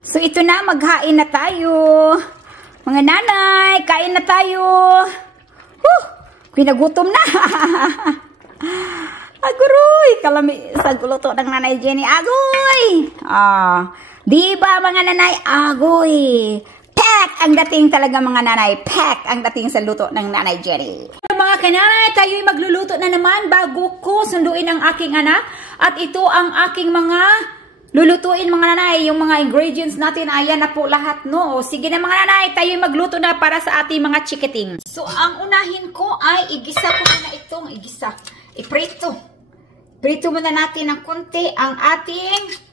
So ito na, maghain na tayo. Mga nanay, kain na tayo. Kinagutom na. Aguroy, kalami sa guluto ng nanay Jenny. Agoy! Di ba mga nanay? Agoy! Pack ang dating talaga mga nanay. Pack ang dating sa luto ng nanay Jenny. Mga kanay, tayo'y magluluto na naman bago ko sunduin ang aking anak. At ito ang aking mga lulutuin mga nanay. Yung mga ingredients natin, ayan na po lahat, no? O, sige na mga nanay, tayo'y magluto na para sa ating mga chikiting. So, ang unahin ko ay igisa ko na itong igisa. Iprito. Prito muna natin ng konti ang ating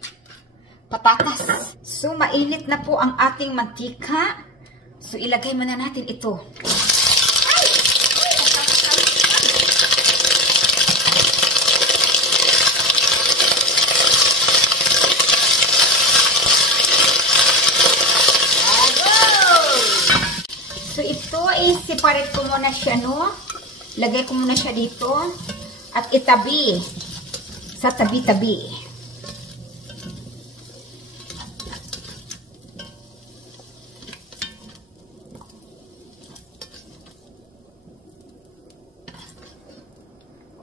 patatas. So, mainit na po ang ating mantika. So, ilagay muna natin ito. So, ito is separate ko muna siya, no? Lagay ko muna siya dito. At itabi. Sa tabi-tabi.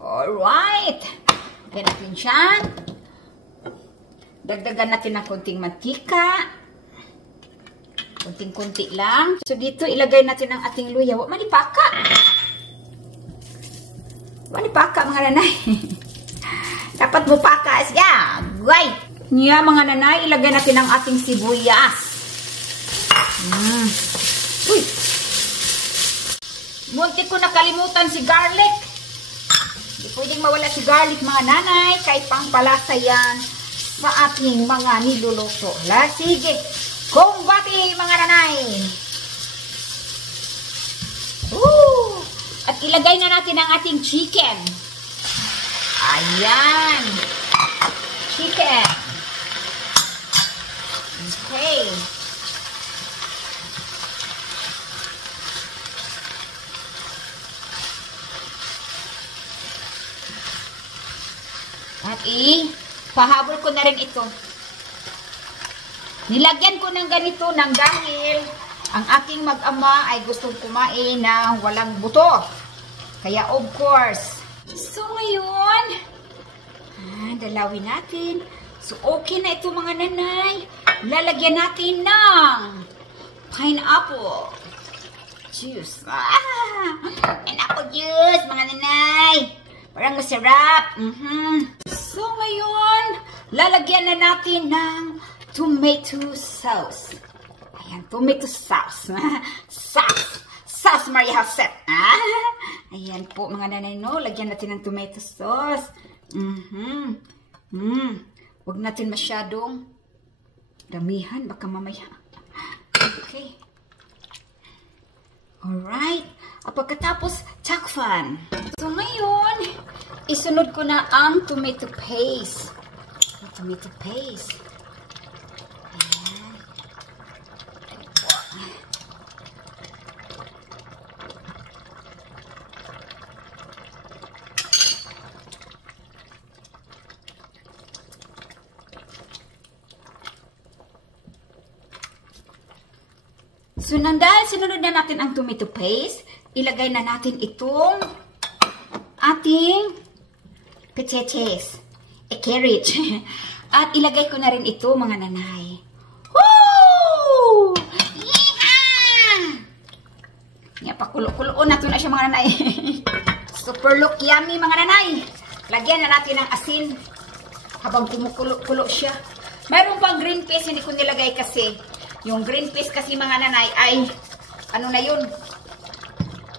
Alright. Lagyan natin siya. Dagdagan natin ng konting mantika. Kunting-kunti lang. So, dito ilagay natin ang ating luya. Huwag manipaka. Manipaka, mga nanay. Dapat mo paka siya. Guay. Niya, mga nanay, ilagay natin ang ating sibuyas. Uy. Munti ko nakalimutan si garlic. Hindi pwedeng mawala si garlic, mga nanay. Kahit pangpalasa yan sa ating mga niluluto. Sige. Kumbati, mga nanay. At ilagay na natin ang ating chicken. Ayan. Chicken. Okay. At pahabol ko na rin ito. Nilagyan ko ng ganito ng dahil ang aking mag-ama ay gustong kumain ng walang buto. Kaya of course. So ngayon, dalawin natin. So okay na ito mga nanay. Lalagyan natin ng pineapple juice. Pineapple juice mga nanay. Parang masarap. So ngayon, lalagyan na natin ng tomato sauce. Ayan, tomato sauce. Sauce Maria Jose. Ayan po mga nanay, no? Lagyan natin ng tomato sauce. Huwag natin masyadong damihan. Baka mamaya. Okay. Alright. At pagkatapos, takpan. So ngayon, isunod ko na ang tomato paste. Tomato paste. So, dahil sinunod na natin ang tomato paste, ilagay na natin itong ating patatas, carrot. At ilagay ko na rin ito, mga nanay. Woo! Yeehaw! Pakulo-kuloon na ito na siya, mga nanay. Super look yummy, mga nanay. Lagyan na natin ng asin habang kumukulo-kulo siya. Mayroon pang green paste, hindi ko nilagay kasi. Yung green paste kasi mga nanay ay, ano na yun?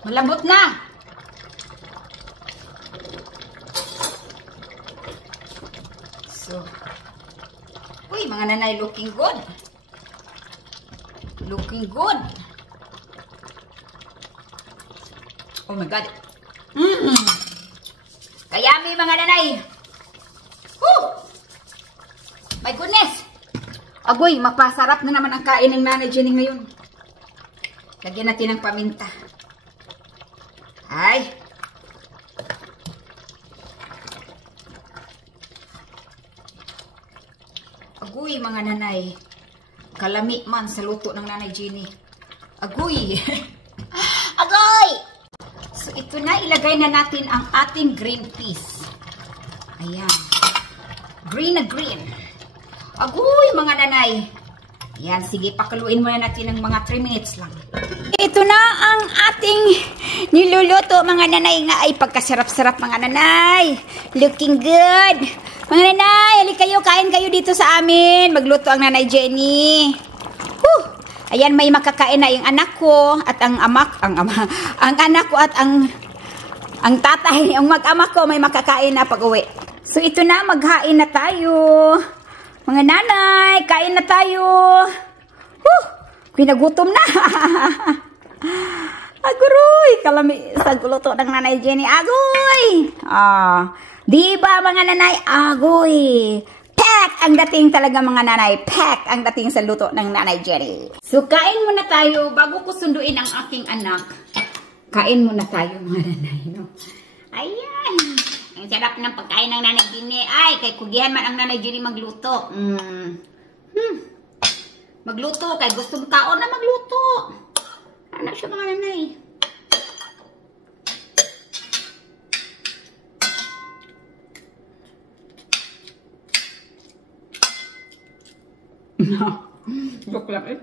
Malambot na. So, uy, mga nanay, looking good. Looking good. Oh my God. Kayami, mga nanay. My goodness. Agoy, mapasarap na naman ang kain ng nanay Jenny ngayon. Lagyan natin ng paminta. Ay. Agoy, mga nanay. kalami man sa luto ng Nanay Jenny. Agoy! Agoy! So, ito na. Ilagay na natin ang ating green peas. Ayan. Green na green. Agoy, mga nanay. Ayan, sige. Pakaluin muna natin ng mga 3 minutes lang. Ito na ang ating niluluto, mga nanay. Nga ay pagkasarap-sarap, mga nanay. Looking good. Mga nanay, hali kayo. Kain kayo dito sa amin. Magluto ang Nanay Jenny. Ayan, may makakain na yung anak ko at ang anak ko at ang tatay, ang mag-ama ko may makakain na pag-uwi. So ito na, maghain na tayo. Mga nanay, kain na tayo. Pinagutom na. Agoy, kalami sa luto ng Nanay Jenny. Agoy! Di ba mga nanay? Agoy! Pack ang dating talaga, mga nanay. Pack ang dating sa luto ng Nanay Jenny. So, kain muna tayo bago ko sunduin ang aking anak. Kain muna tayo, mga nanay. No? Ayan. Ang sarap ng pagkain ng Nanay Jenny. Ay, kay kugihan man ang Nanay Jenny magluto. Magluto. Kay gusto mo kaon na magluto. Ano siya, mga nanay? Joke lang eh.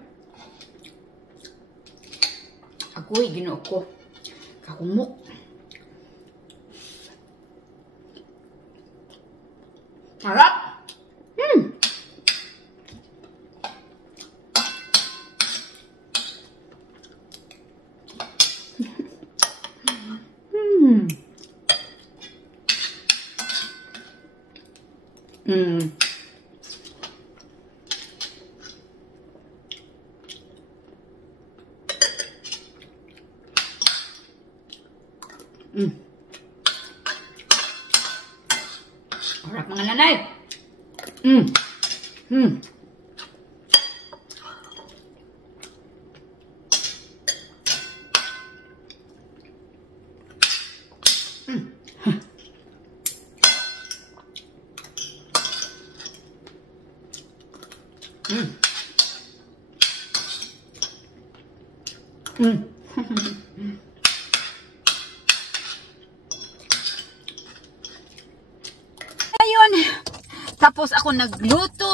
Agoy, ginoo ko. Kahumok. Sarap! Harap, mga nanay. Ayun, tapos ako nagluto,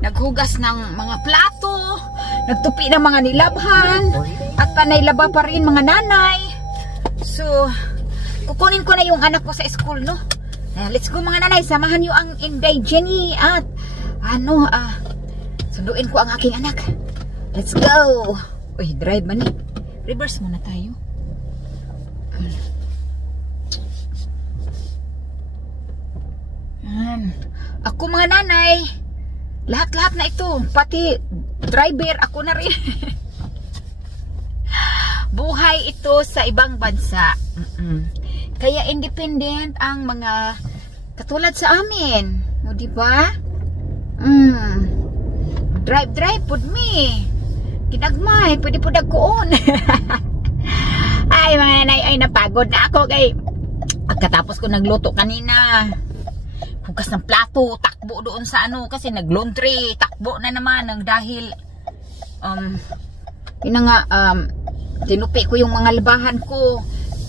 naghugas ng mga plato, nagtupi ng mga nilabhan, at panay laba pa rin, mga nanay. So, kukunin ko na yung anak ko sa school, no? Let's go, mga nanay, samahan nyo ang Inday Jenny at sunduin ko ang aking anak. Let's go! Uy, drive man eh. Reverse muna tayo. Ako, mga nanay, lahat-lahat na ito, pati driver, ako na rin. Buhay ito sa ibang bansa. Kaya independent ang mga katulad sa amin. O, diba? Drive pud me. Kinagmay, pwede po nagkuon. Ay, mga nanay, ay napagod na ako kay pagkatapos ko nagluto kanina. Hugas ng plato, takbo doon sa kasi naglaundry, takbo na naman dahil tinupi ko yung mga labahan ko,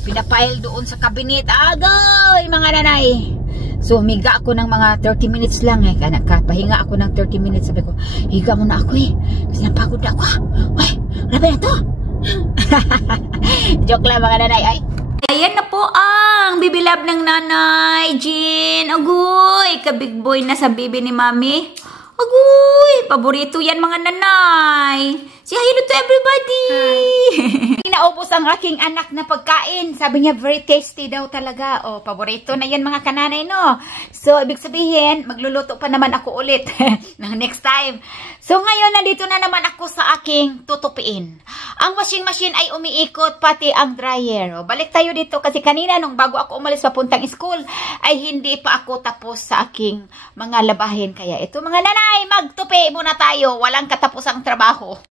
pinapile doon sa cabinet. Agay, mga nanay. So, humiga ako ng mga 30 minutes lang eh. Pahinga ako ng 30 minutes. Sabi ko, higa muna ako eh. Kasi napagod na ako. Uy, grabe na to. Joke lang, mga nanay. Ay. Ayan na po ang bibilab ng Nanay Jen. Agoy, kabig boy na sa bibi ni Mami. Agoy, paborito yan, mga nanay. Say hello to everybody. Naubos ang aking anak na pagkain. Sabi niya, very tasty daw talaga. O, paborito na yan, mga kananay, no? So, ibig sabihin, magluluto pa naman ako ulit ng next time. So, ngayon, nandito na naman ako sa aking tutupiin. Ang washing machine ay umiikot, pati ang dryer. O, balik tayo dito kasi kanina, nung bago ako umalis papuntang school, ay hindi pa ako tapos sa aking mga labahin. Kaya ito, mga nanay, magtupi muna tayo. Walang katapusang trabaho.